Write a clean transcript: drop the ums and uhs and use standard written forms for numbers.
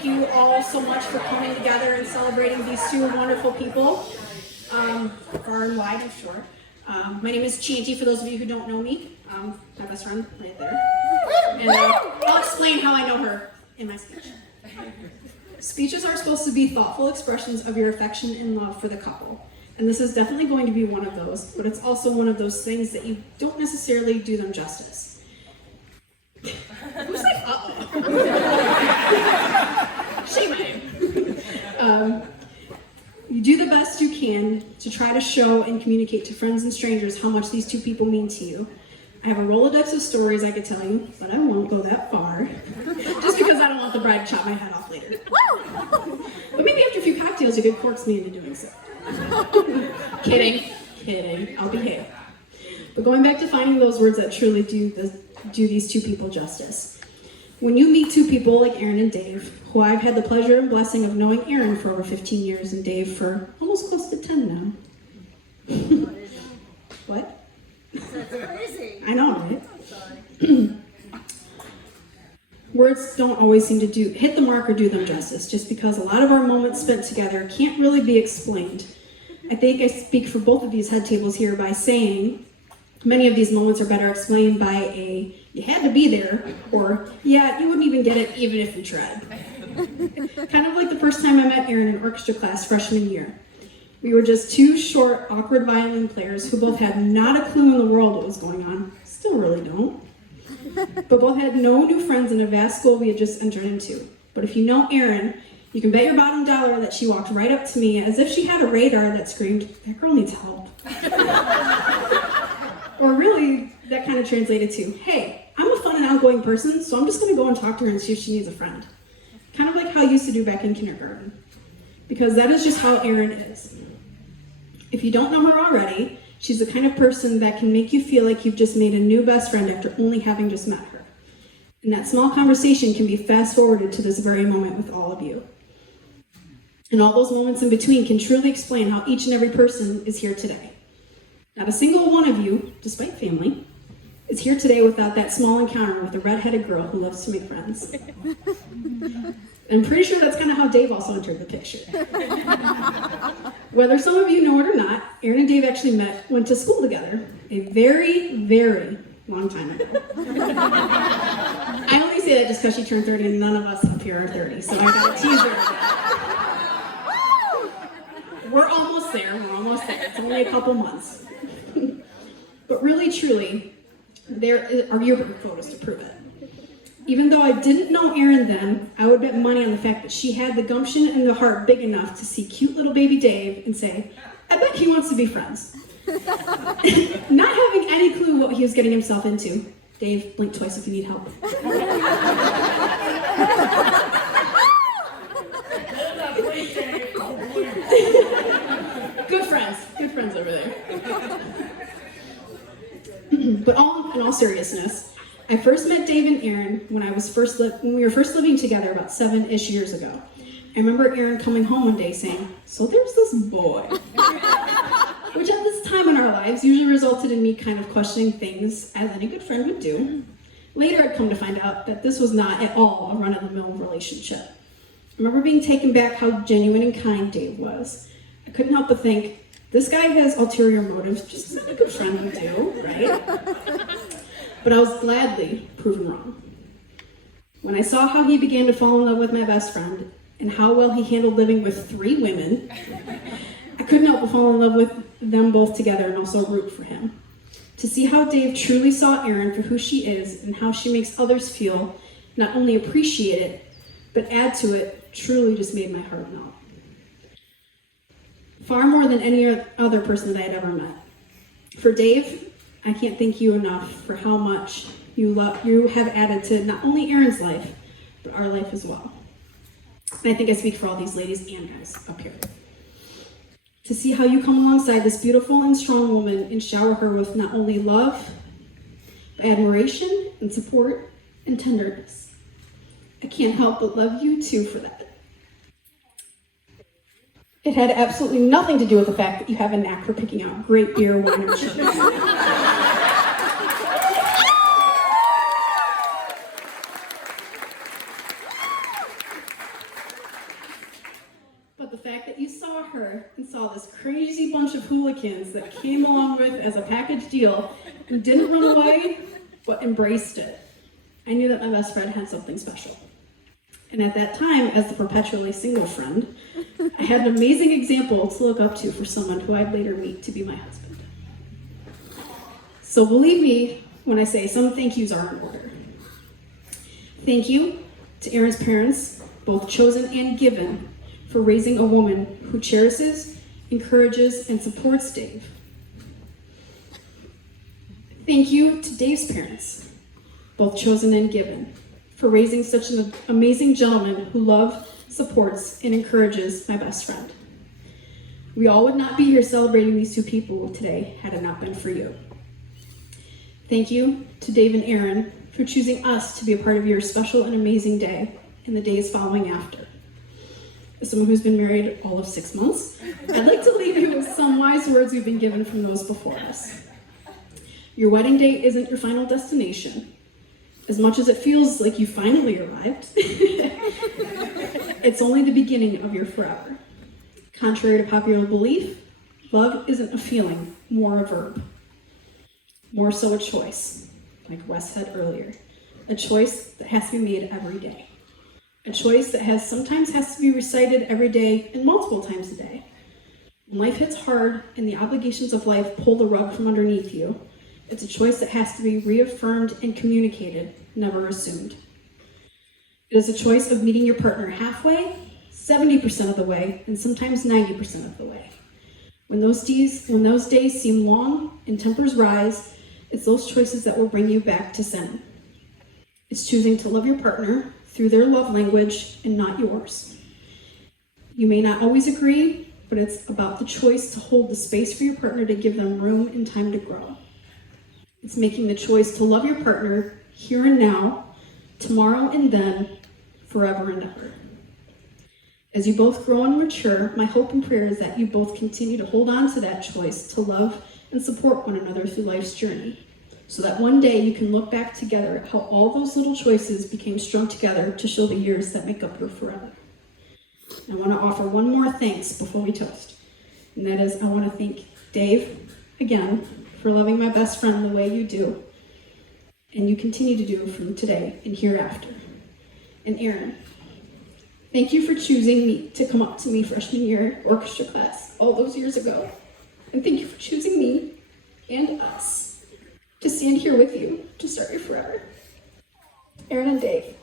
thank you all so much for coming together and celebrating these two wonderful people, far and wide, I'm sure. My name is Chanty, for those of you who don't know me. My best friend right there. And I'll explain how I know her in my speech. Speeches are supposed to be thoughtful expressions of your affection and love for the couple. And this is definitely going to be one of those, but it's also one of those things that you don't necessarily do them justice. Who's like, uh-oh? Shame. You do the best you can to try to show and communicate to friends and strangers how much these two people mean to you. I have a Rolodex of stories I could tell you, but I won't go that far. Just because I don't want the bride to chop my head off later. But maybe after a few cocktails you could coax me into doing so. Kidding, I'll behave. But going back to finding those words that truly do these two people justice. When you meet two people like Aaron and Dave, who I've had the pleasure and blessing of knowing Aaron for over 15 years and Dave for almost close to 10 now. What? That's crazy. I know, right? Words don't always seem to hit the mark or do them justice, just because a lot of our moments spent together can't really be explained. I think I speak for both of these head tables here by saying many of these moments are better explained by a "you had to be there" or "yeah, you wouldn't even get it even if you tried." Kind of like the first time I met Aaron in orchestra class freshman year. We were just two short, awkward violin players who both had not a clue in the world what was going on. Still really don't. But both had no new friends in a vast school we had just entered into. But if you know Erin, you can bet your bottom dollar that she walked right up to me as if she had a radar that screamed, "That girl needs help." Or really, that kind of translated to, "Hey, I'm a fun and outgoing person, so I'm just going to go and talk to her and see if she needs a friend." Kind of like how I used to do back in kindergarten. Because that is just how Erin is. If you don't know her already, she's the kind of person that can make you feel like you've just made a new best friend after only having just met her. And that small conversation can be fast-forwarded to this very moment with all of you. And all those moments in between can truly explain how each and every person is here today. Not a single one of you, despite family, is here today without that small encounter with a red-headed girl who loves to make friends. I'm pretty sure that's kind of how Dave also entered the picture. Whether some of you know it or not, Aaron and Dave actually went to school together a very, very long time ago. I only say that just because she turned 30 and none of us up here are 30, so I got a teaser. We're almost there. It's only a couple months. But really, truly, there are yearbook photos to prove it. Even though I didn't know Erin then, I would bet money on the fact that she had the gumption and the heart big enough to see cute little baby Dave and say, "I bet he wants to be friends." Not having any clue what he was getting himself into. Dave, blink twice if you need help. Good friends over there. But in all seriousness, I first met Dave and Aaron when we were first living together about 7-ish years ago. I remember Aaron coming home one day saying, "So there's this boy." Which at this time in our lives usually resulted in me kind of questioning things, as any good friend would do. Later I'd come to find out that this was not at all a run-of-the-mill relationship. I remember being taken back how genuine and kind Dave was. I couldn't help but think, this guy has ulterior motives, just as any good friend would do, right? But I was gladly proven wrong. When I saw how he began to fall in love with my best friend, and how well he handled living with 3 women, I couldn't help but fall in love with them both together and also root for him. To see how Dave truly saw Erin for who she is and how she makes others feel, not only appreciate it, but add to it, truly just made my heart melt. Far more than any other person that I had ever met. For Dave, I can't thank you enough for how much you have added to not only Erin's life, but our life as well. And I think I speak for all these ladies and guys up here. To see how you come alongside this beautiful and strong woman and shower her with not only love, but admiration and support and tenderness. I can't help but love you too for that. It had absolutely nothing to do with the fact that you have a knack for picking out great beer, wine, or cheese. her and saw this crazy bunch of hooligans that came along with as a package deal and didn't run away, but embraced it, I knew that my best friend had something special. And at that time, as the perpetually single friend, I had an amazing example to look up to for someone who I'd later meet to be my husband. So believe me when I say some thank yous are in order. Thank you to Aaron's parents, both chosen and given, for raising a woman who cherishes, encourages, and supports Dave. Thank you to Dave's parents, both chosen and given, for raising such an amazing gentleman who loves, supports, and encourages my best friend. We all would not be here celebrating these two people today had it not been for you. Thank you to Dave and Aaron for choosing us to be a part of your special and amazing day and the days following after. As someone who's been married all of 6 months, I'd like to leave you with some wise words we've been given from those before us. Your wedding day isn't your final destination. As much as it feels like you finally arrived, it's only the beginning of your forever. Contrary to popular belief, love isn't a feeling, more a verb. More so a choice, like Wes said earlier. A choice that has to be made every day. A choice that sometimes has to be recited every day and multiple times a day. When life hits hard and the obligations of life pull the rug from underneath you, it's a choice that has to be reaffirmed and communicated, never assumed. It is a choice of meeting your partner halfway, 70% of the way, and sometimes 90% of the way. When those days seem long and tempers rise, it's those choices that will bring you back to center. It's choosing to love your partner through their love language and not yours. You may not always agree, but it's about the choice to hold the space for your partner to give them room and time to grow. It's making the choice to love your partner here and now, tomorrow and then, forever and ever. As you both grow and mature, my hope and prayer is that you both continue to hold on to that choice to love and support one another through life's journey, so that one day you can look back together at how all those little choices became strung together to show the years that make up your forever. I want to offer one more thanks before we toast, and that is I want to thank Dave, again, for loving my best friend the way you do, and you continue to do from today and hereafter. And Aaron, thank you for choosing me to come up to me freshman year orchestra class all those years ago. And thank you for choosing me and us to stand here with you to start your forever. Aaron and Dave.